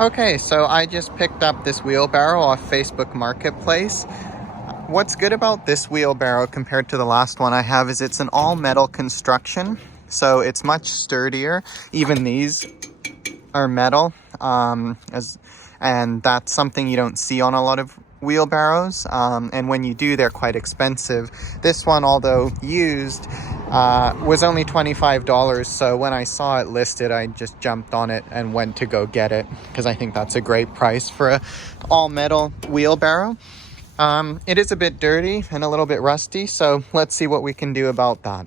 Okay, so I just picked up this wheelbarrow off Facebook Marketplace. What's good about this wheelbarrow compared to the last one I have is it's an all-metal construction, so it's much sturdier. Even these are metal, and that's something you don't see on a lot of wheelbarrows, and when you do, they're quite expensive. This one, although used, was only $25, so when I saw it listed, I just jumped on it and went to go get it, because I think that's a great price for a all-metal wheelbarrow. It is a bit dirty and a little bit rusty, so let's see what we can do about that.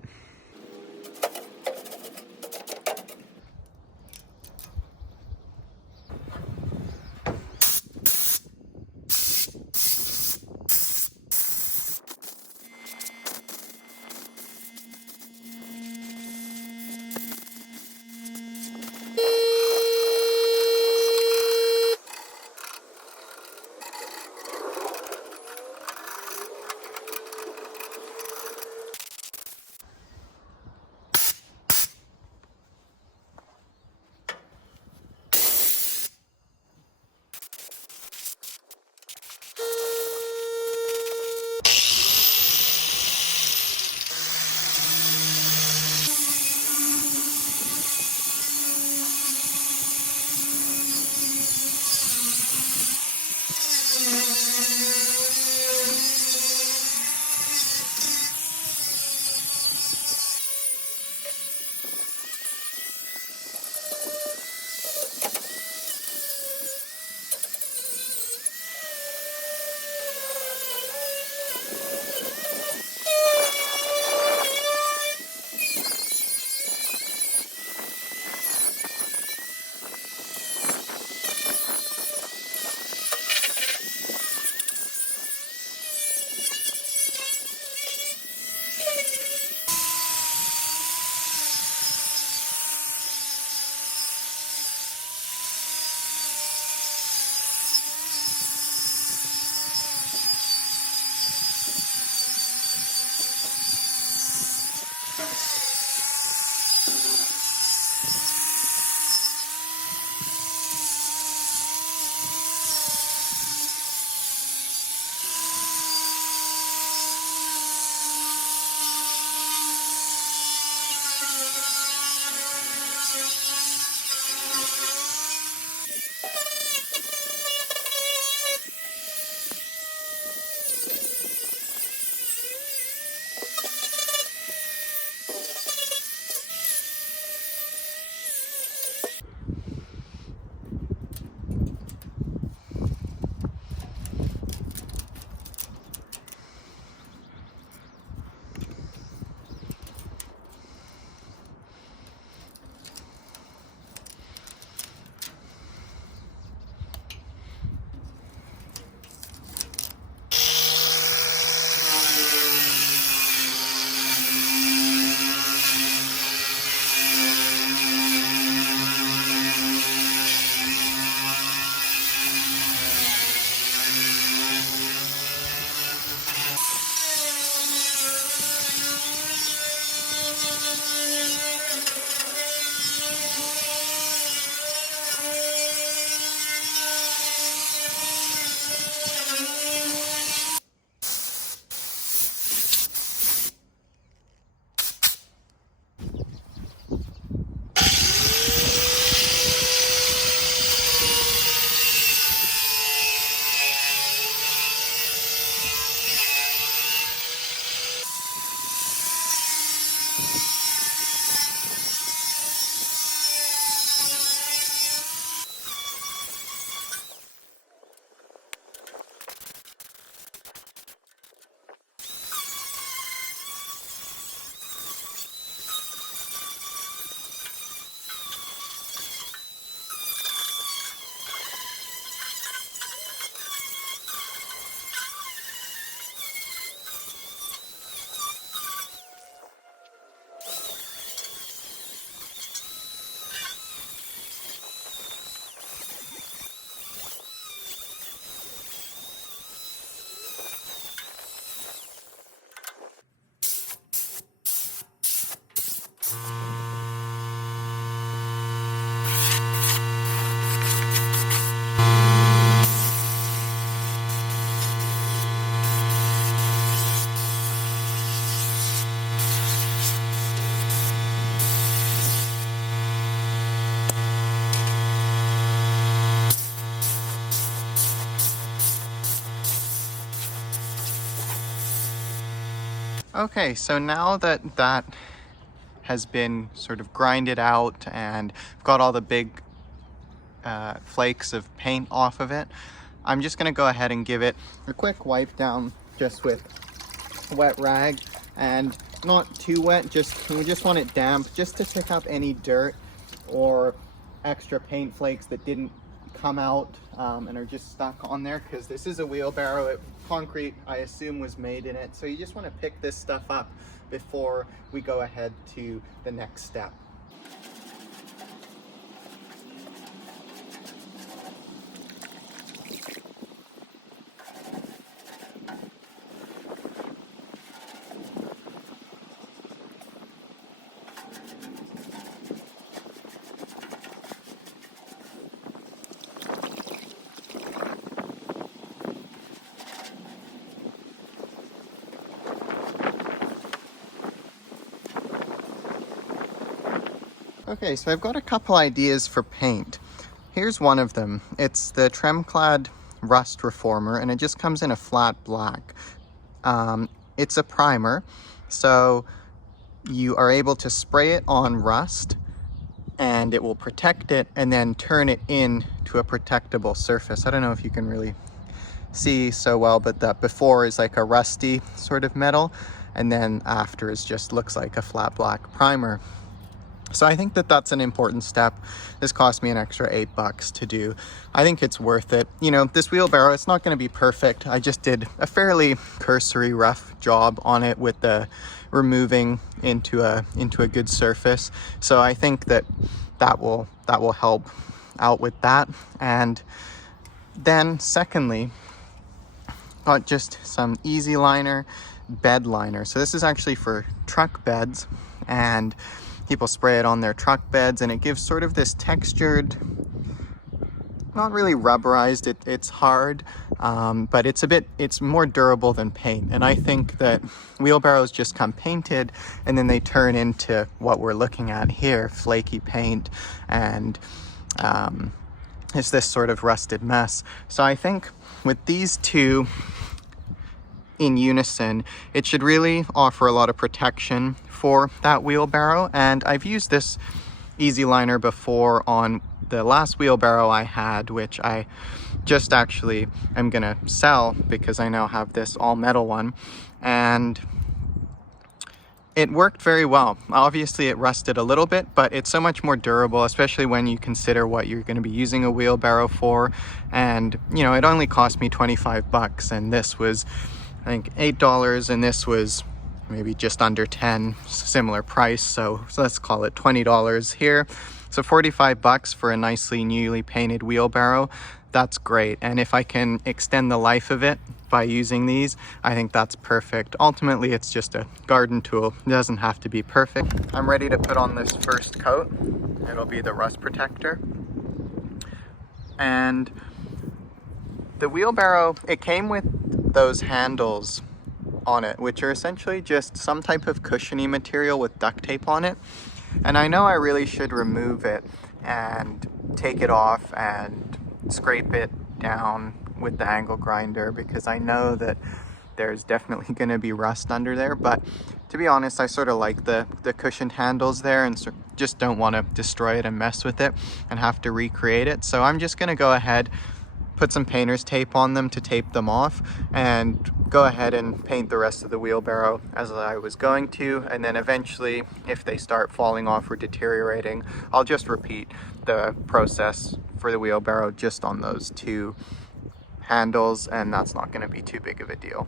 Okay, so now that that has been sort of grinded out and I've got all the big flakes of paint off of it, I'm just going to go ahead and give it a quick wipe down just with a wet rag, and not too wet, we just want it damp just to pick up any dirt or extra paint flakes that didn't come out and are just stuck on there, because this is a wheelbarrow. Concrete, I assume, was made in it, so you just want to pick this stuff up before we go ahead to the next step. Okay, so I've got a couple ideas for paint. Here's one of them. It's the Tremclad Rust Reformer, and it just comes in a flat black. It's a primer, so you are able to spray it on rust and it will protect it and then turn it into a protectable surface. I don't know if you can really see so well, but that before is like a rusty sort of metal, and then after is just looks like a flat black primer. So I think that that's an important step. This cost me an extra $8 to do. I think it's worth it. You know, this wheelbarrow, it's not going to be perfect. I just did a fairly cursory rough job on it with the removing into a good surface. So I think that that will help out with that. And then secondly, got just some easy liner, bed liner. So this is actually for truck beds, and people spray it on their truck beds, and it gives sort of this textured, not really rubberized, it's hard, but it's more durable than paint. And I think that wheelbarrows just come painted and then they turn into what we're looking at here, flaky paint, and it's this sort of rusted mess. So I think with these two in unison, it should really offer a lot of protection for that wheelbarrow. And I've used this easy liner before on the last wheelbarrow I had, which I just actually am gonna sell because I now have this all metal one, and it worked very well. Obviously it rusted a little bit, but it's so much more durable, especially when you consider what you're going to be using a wheelbarrow for. And you know, it only cost me $25, and this was, I think, $8, and this was maybe just under 10, similar price. So let's call it $20 here. So $45 for a nicely newly painted wheelbarrow. That's great. And if I can extend the life of it by using these, I think that's perfect. Ultimately, it's just a garden tool. It doesn't have to be perfect. I'm ready to put on this first coat. It'll be the rust protector. And the wheelbarrow, it came with those handles on it, which are essentially just some type of cushiony material with duct tape on it. And I know I really should remove it and take it off and scrape it down with the angle grinder, because I know that there's definitely going to be rust under there. But to be honest, I sort of like the cushioned handles there, and just don't want to destroy it and mess with it and have to recreate it. So I'm just going to go ahead, put some painter's tape on them to tape them off, and go ahead and paint the rest of the wheelbarrow as I was going to. And then eventually, if they start falling off or deteriorating, I'll just repeat the process for the wheelbarrow just on those two handles, and that's not going to be too big of a deal.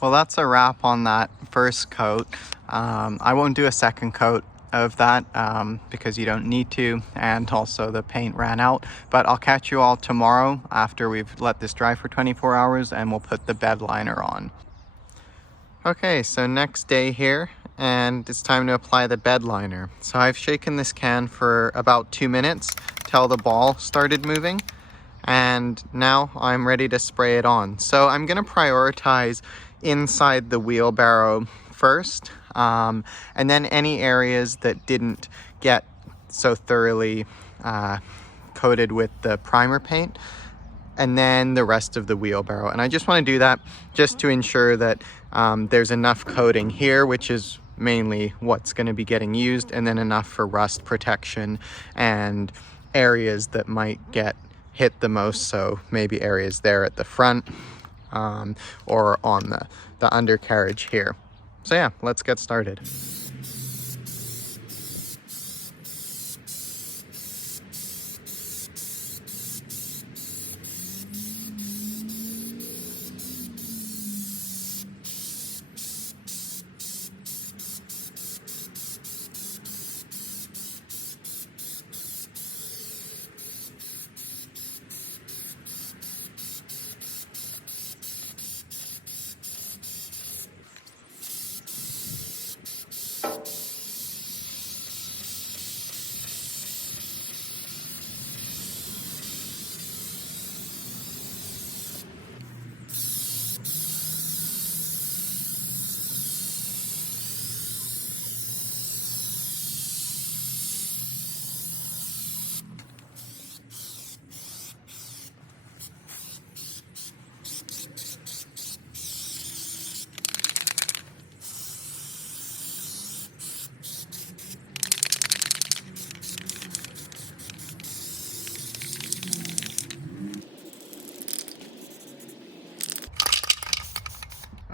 Well, that's a wrap on that first coat. I won't do a second coat of that because you don't need to, and also the paint ran out. But I'll catch you all tomorrow after we've let this dry for 24 hours and we'll put the bed liner on. Okay, so next day here, and it's time to apply the bed liner. So I've shaken this can for about 2 minutes till the ball started moving, and now I'm ready to spray it on. So I'm gonna prioritize inside the wheelbarrow first, and then any areas that didn't get so thoroughly coated with the primer paint, and then the rest of the wheelbarrow. And I just want to do that just to ensure that there's enough coating here, which is mainly what's going to be getting used, and then enough for rust protection and areas that might get hit the most, so maybe areas there at the front or on the undercarriage here. So yeah, let's get started.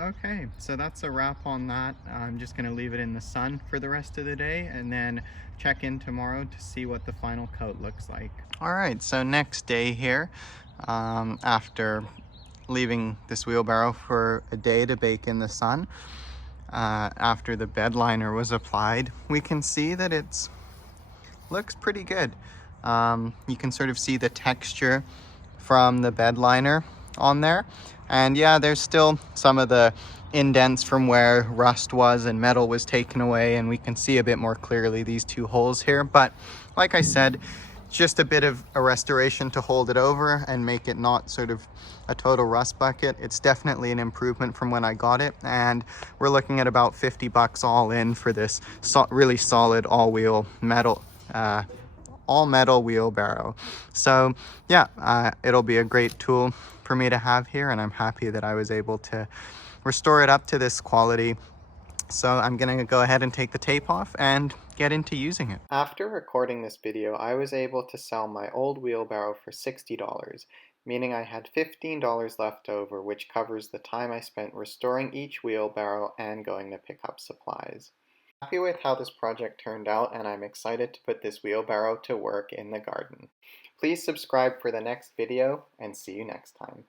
Okay, so that's a wrap on that. I'm just going to leave it in the sun for the rest of the day and then check in tomorrow to see what the final coat looks like. All right, so next day here, after leaving this wheelbarrow for a day to bake in the sun, after the bed liner was applied, we can see that it's looks pretty good. You can sort of see the texture from the bed liner on there, and yeah, there's still some of the indents from where rust was and metal was taken away, and we can see a bit more clearly these two holes here. But like I said, just a bit of a restoration to hold it over and make it not sort of a total rust bucket. It's definitely an improvement from when I got it, and we're looking at about 50 bucks all in for this really solid all-wheel metal all metal wheelbarrow. So yeah, it'll be a great tool for me to have here, and I'm happy that I was able to restore it up to this quality. So I'm gonna go ahead and take the tape off and get into using it. After recording this video, I was able to sell my old wheelbarrow for $60, meaning I had $15 left over, which covers the time I spent restoring each wheelbarrow and going to pick up supplies. Happy with how this project turned out, and I'm excited to put this wheelbarrow to work in the garden. Please subscribe for the next video, and see you next time.